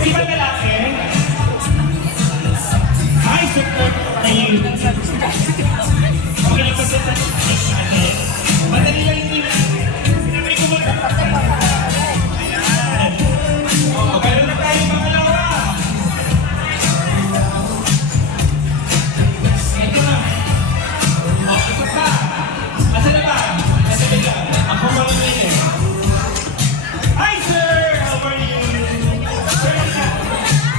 Di ba lalaki? Ay, support kayo. Okay, nagpasita. Madali lang yun. Sinabi ko mo. Ayan. O, gano'n na tayo pangalawa. Ito na. O, ito pa. Asa na ba? Asa na ba? Ako mga ngayon. Hi, sir! How are you? Sir,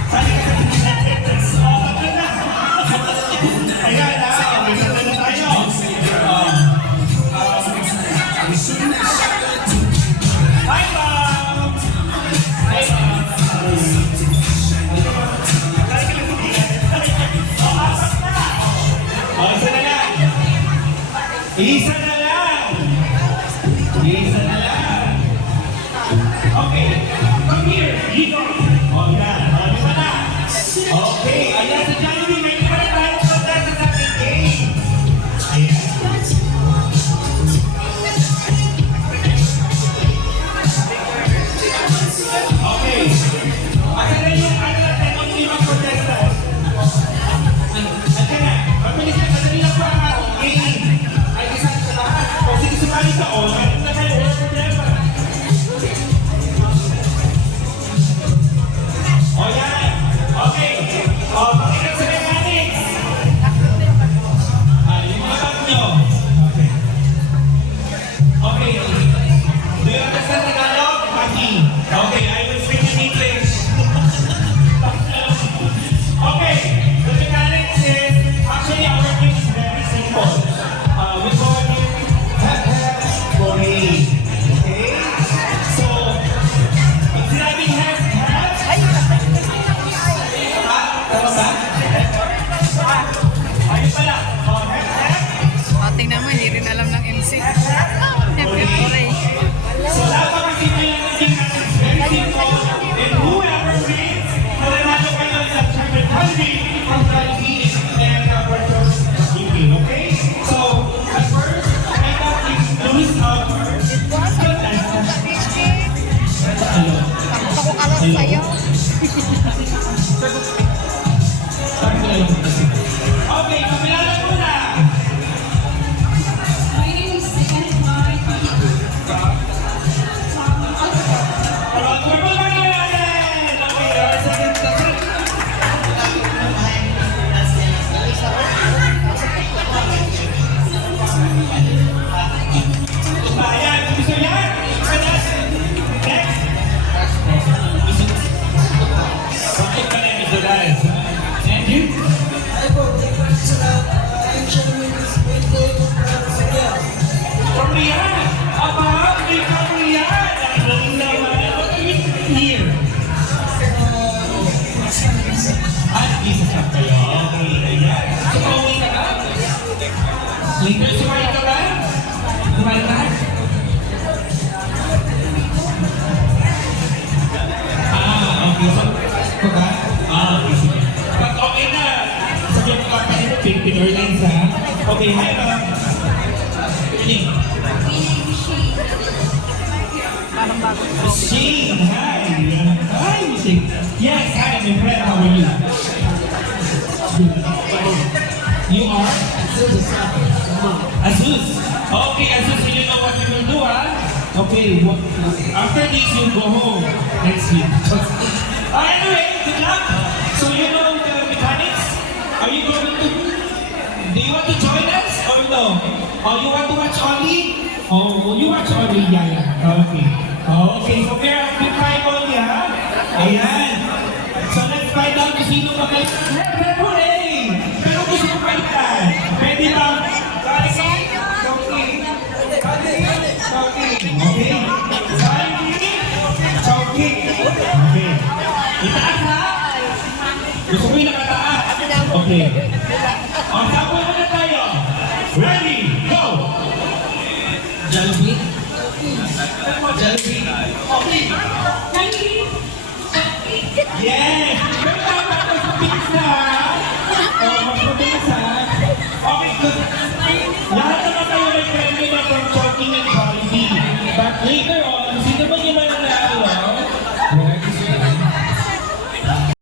sali ka sa ayan na, maganda na tayo. Hi, ma'am! Hi, ma'am! Isa na lang! Isa na lang! Isa na lang! Okay, come here! Dito! O, yan! Isa na! Okay, ayan sa Jollibee, may para tayo sa ating game! Ayan! Okay. Asa na yung ano natin, ang limang contestants? Asa na? Mabilis na, madali lang po ang ating game. Ay, isa sa lahat. O, sige, sumali ka. O, meron na kayo. Walang problema. O, yan. Okay. O, pakinig sa mechanics. Yung mga bag nyo. Okay. Okay. Do you understand Tagalog? Paki. Okay, I will speak in English. Okay, the mechanics is, actually our game is very simple. We call it hep-hep parade. Okay? So, pag sinabing hep-hep, tama ba? Ayun pala. Hep-hep. Tingnan mo, hindi rin alam ng MC. Parade. So, napakasimple lang ng game natin. Very simple. And whoever wins, malamalo kayo ng Champion Jollibee from Jollibee and Puerto Rico. Okay? So, at first, I got this Luis Gusto ko kalas sa'yo. Okay, kapilala muna. Later, sumali ka ba? Sumali ka? Okay. So, ba? Okay, sige. Pag okay na, sabi mo ka pa nito, Philippine Airlines, ha? Okay, hi, ma'am. Piling. Shane, hi. Hi, Shane. Yes, hi, I'm your friend. How are you? You are? Asus. Okay, Asus, so you know what you will do, huh? Okay, after this, you go home next week. Anyway, good luck. So you know the mechanics? Are you going to... Do you want to join us or no? Or you want to watch only? Oh, you watch only, yeah. Okay. Okay, so we're at the time only, ha? Ayan. So let's find out kung sino ba kayo. Hooray! Pero gusto ko palitan. Pwede ba? Okay. Choking. Okay. Itaas ha? Gusto ko yung nakataas. Okay. O, sapo muna tayo. Ready, go! Jollibee? Jollibee? Okay. Yes! Pero tama ito sa pizza. O, magpapisa. Okay, good. Lahat naman tayo may friendly na from choking and